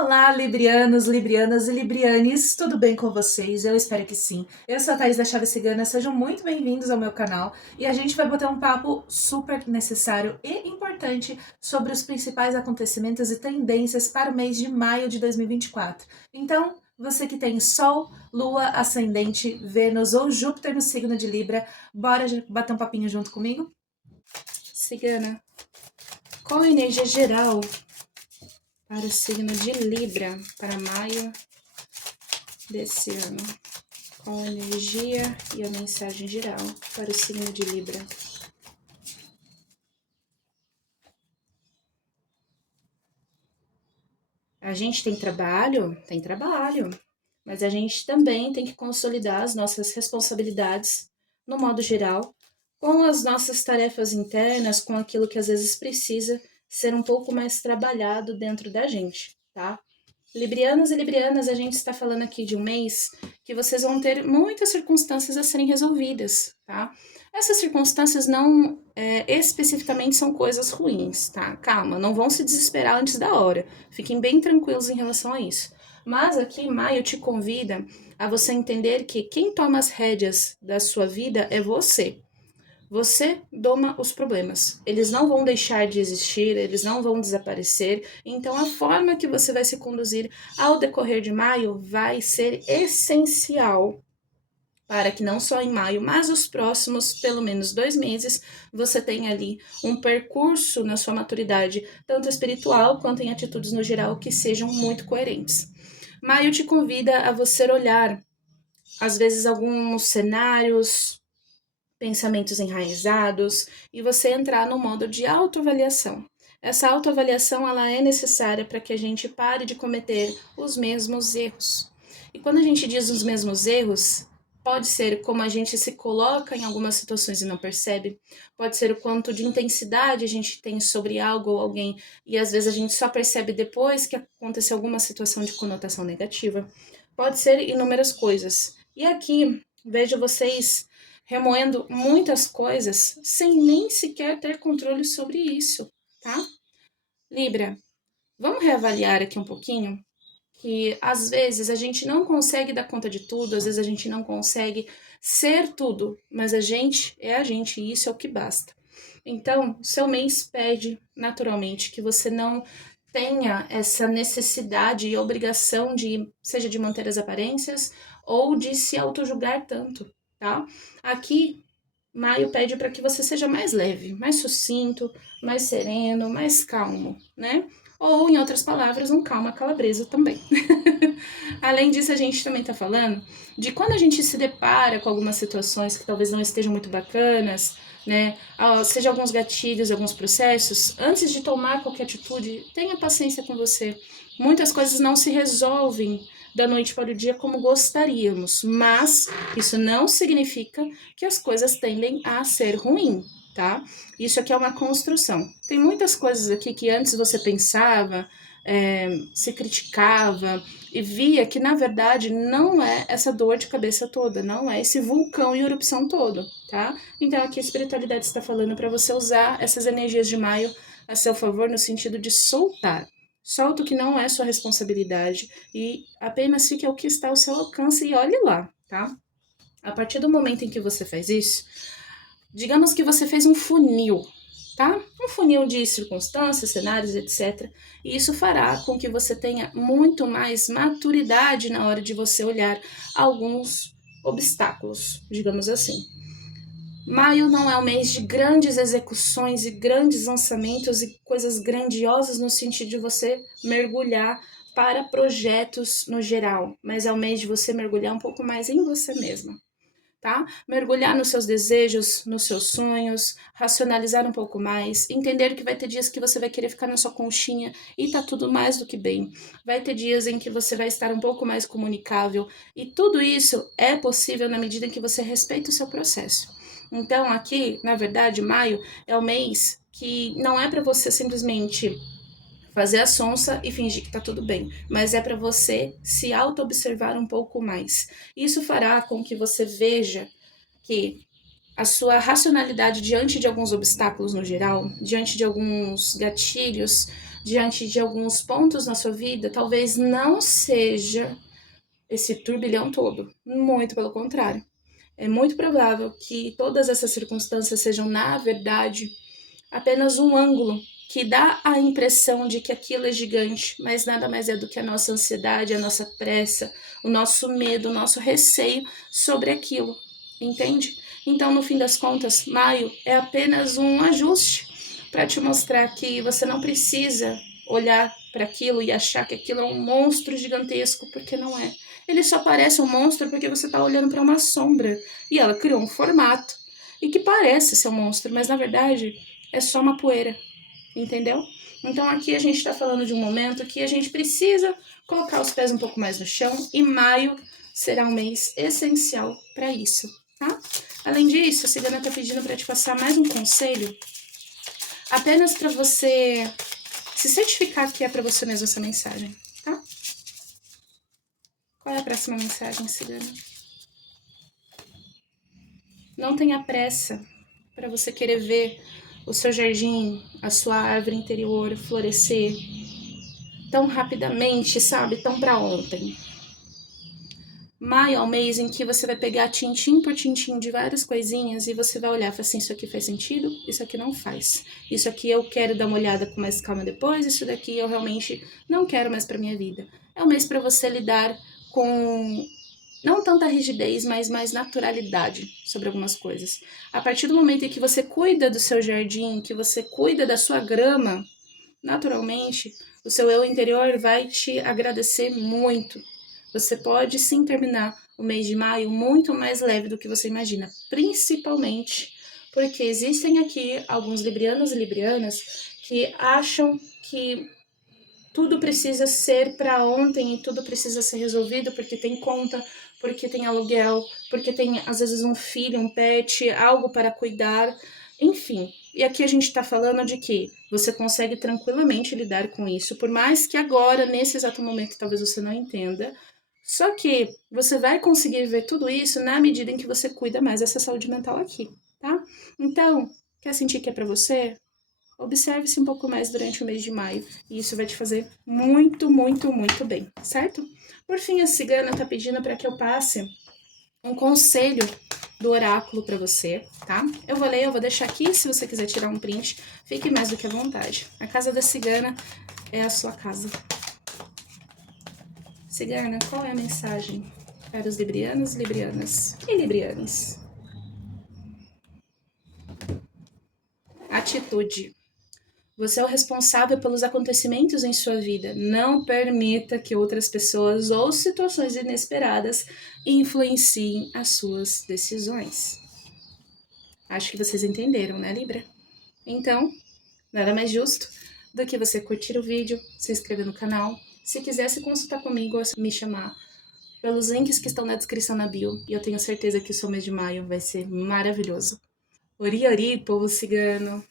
Olá, librianos, librianas e librianes, tudo bem com vocês? Eu espero que sim. Eu sou a Thaís da Chave Cigana, sejam muito bem-vindos ao meu canal e a gente vai bater um papo super necessário e importante sobre os principais acontecimentos e tendências para o mês de maio de 2024. Então, você que tem Sol, Lua, Ascendente, Vênus ou Júpiter no signo de Libra, bora bater um papinho junto comigo? Cigana, qual a energia geral para o signo de Libra para maio desse ano? Qual a energia e a mensagem geral para o signo de Libra? A gente tem trabalho? Tem trabalho. Mas a gente também tem que consolidar as nossas responsabilidades, no modo geral, com as nossas tarefas internas, com aquilo que às vezes precisa ser um pouco mais trabalhado dentro da gente, tá? Librianos e librianas, a gente está falando aqui de um mês que vocês vão ter muitas circunstâncias a serem resolvidas, tá? Essas circunstâncias não especificamente são coisas ruins, tá? Calma, não vão se desesperar antes da hora. Fiquem bem tranquilos em relação a isso. Mas aqui, maio te convida a você entender que quem toma as rédeas da sua vida é você. Você doma os problemas. Eles não vão deixar de existir, eles não vão desaparecer. Então, a forma que você vai se conduzir ao decorrer de maio vai ser essencial para que não só em maio, mas os próximos pelo menos 2 meses, você tenha ali um percurso na sua maturidade, tanto espiritual quanto em atitudes no geral, que sejam muito coerentes. Maio te convida a você olhar, às vezes, alguns cenários, pensamentos enraizados e você entrar no modo de autoavaliação. Essa autoavaliação ela é necessária para que a gente pare de cometer os mesmos erros. E quando a gente diz os mesmos erros, pode ser como a gente se coloca em algumas situações e não percebe, pode ser o quanto de intensidade a gente tem sobre algo ou alguém e às vezes a gente só percebe depois que aconteceu alguma situação de conotação negativa. Pode ser inúmeras coisas. E aqui vejo vocês remoendo muitas coisas sem nem sequer ter controle sobre isso, tá? Libra, vamos reavaliar aqui um pouquinho que às vezes a gente não consegue dar conta de tudo, às vezes a gente não consegue ser tudo, mas a gente é a gente e isso é o que basta. Então, seu mês pede naturalmente que você não tenha essa necessidade e obrigação de, seja de manter as aparências ou de se autojulgar tanto, tá? Aqui maio pede para que você seja mais leve, mais sucinto, mais sereno, mais calmo, né? Ou, em outras palavras, um calma calabresa também. Além disso, a gente também está falando de quando a gente se depara com algumas situações que talvez não estejam muito bacanas, né? Seja alguns gatilhos, alguns processos, antes de tomar qualquer atitude, tenha paciência com você. Muitas coisas não se resolvem da noite para o dia como gostaríamos, mas isso não significa que as coisas tendem a ser ruim, tá? Isso aqui é uma construção. Tem muitas coisas aqui que antes você pensava, se criticava e via que na verdade não é essa dor de cabeça toda, não é esse vulcão em erupção todo, tá? Então aqui a espiritualidade está falando para você usar essas energias de maio a seu favor no sentido de soltar. Solta o que não é sua responsabilidade e apenas fique ao que está ao seu alcance e olhe lá, tá? A partir do momento em que você faz isso, digamos que você fez um funil, tá? Um funil de circunstâncias, cenários, etc. E isso fará com que você tenha muito mais maturidade na hora de você olhar alguns obstáculos, digamos assim. Maio não é o mês de grandes execuções e grandes lançamentos e coisas grandiosas no sentido de você mergulhar para projetos no geral, mas é o mês de você mergulhar um pouco mais em você mesma, tá? Mergulhar nos seus desejos, nos seus sonhos, racionalizar um pouco mais, entender que vai ter dias que você vai querer ficar na sua conchinha e tá tudo mais do que bem. Vai ter dias em que você vai estar um pouco mais comunicável e tudo isso é possível na medida em que você respeita o seu processo. Então, aqui, na verdade, maio é o mês que não é para você simplesmente fazer a sonsa e fingir que tá tudo bem, mas é para você se auto-observar um pouco mais. Isso fará com que você veja que a sua racionalidade diante de alguns obstáculos no geral, diante de alguns gatilhos, diante de alguns pontos na sua vida, talvez não seja esse turbilhão todo. Muito pelo contrário. É muito provável que todas essas circunstâncias sejam, na verdade, apenas um ângulo que dá a impressão de que aquilo é gigante, mas nada mais é do que a nossa ansiedade, a nossa pressa, o nosso medo, o nosso receio sobre aquilo, entende? Então, no fim das contas, maio é apenas um ajuste para te mostrar que você não precisa olhar para aquilo e achar que aquilo é um monstro gigantesco, porque não é. Ele só parece um monstro porque você está olhando para uma sombra e ela criou um formato e que parece ser um monstro, mas na verdade é só uma poeira, entendeu? Então aqui a gente está falando de um momento que a gente precisa colocar os pés um pouco mais no chão e maio será um mês essencial para isso, tá? Além disso, a Cigana está pedindo para te passar mais um conselho, apenas para você se certificar que é para você mesmo essa mensagem, tá? Qual é a próxima mensagem, Cigana? Não tenha pressa para você querer ver o seu jardim, a sua árvore interior florescer tão rapidamente, sabe? Tão para ontem. Maio é o mês em que você vai pegar tintim por tintim de várias coisinhas e você vai olhar e falar assim, isso aqui faz sentido, isso aqui não faz. Isso aqui eu quero dar uma olhada com mais calma depois, isso daqui eu realmente não quero mais para minha vida. É um mês para você lidar com não tanta rigidez, mas mais naturalidade sobre algumas coisas. A partir do momento em que você cuida do seu jardim, que você cuida da sua grama, naturalmente, o seu eu interior vai te agradecer muito. Você pode sim terminar o mês de maio muito mais leve do que você imagina, principalmente porque existem aqui alguns librianos e librianas que acham que tudo precisa ser para ontem e tudo precisa ser resolvido porque tem conta, porque tem aluguel, porque tem às vezes um filho, um pet, algo para cuidar, enfim. E aqui a gente está falando de que você consegue tranquilamente lidar com isso, por mais que agora, nesse exato momento, talvez você não entenda. Só que você vai conseguir ver tudo isso na medida em que você cuida mais dessa saúde mental aqui, tá? Então, quer sentir que é para você? Observe-se um pouco mais durante o mês de maio e isso vai te fazer muito, muito, muito bem, certo? Por fim, a Cigana tá pedindo para que eu passe um conselho do oráculo para você, tá? Eu vou ler, eu vou deixar aqui, se você quiser tirar um print, fique mais do que à vontade. A casa da Cigana é a sua casa. Cigana, qual é a mensagem para os librianos, librianas e librianes? Atitude. Você é o responsável pelos acontecimentos em sua vida. Não permita que outras pessoas ou situações inesperadas influenciem as suas decisões. Acho que vocês entenderam, né, Libra? Então, nada mais justo do que você curtir o vídeo, se inscrever no canal. Se quiser se consultar comigo, é só me chamar pelos links que estão na descrição na bio. E eu tenho certeza que o seu mês de maio vai ser maravilhoso. Ori, ori, povo cigano!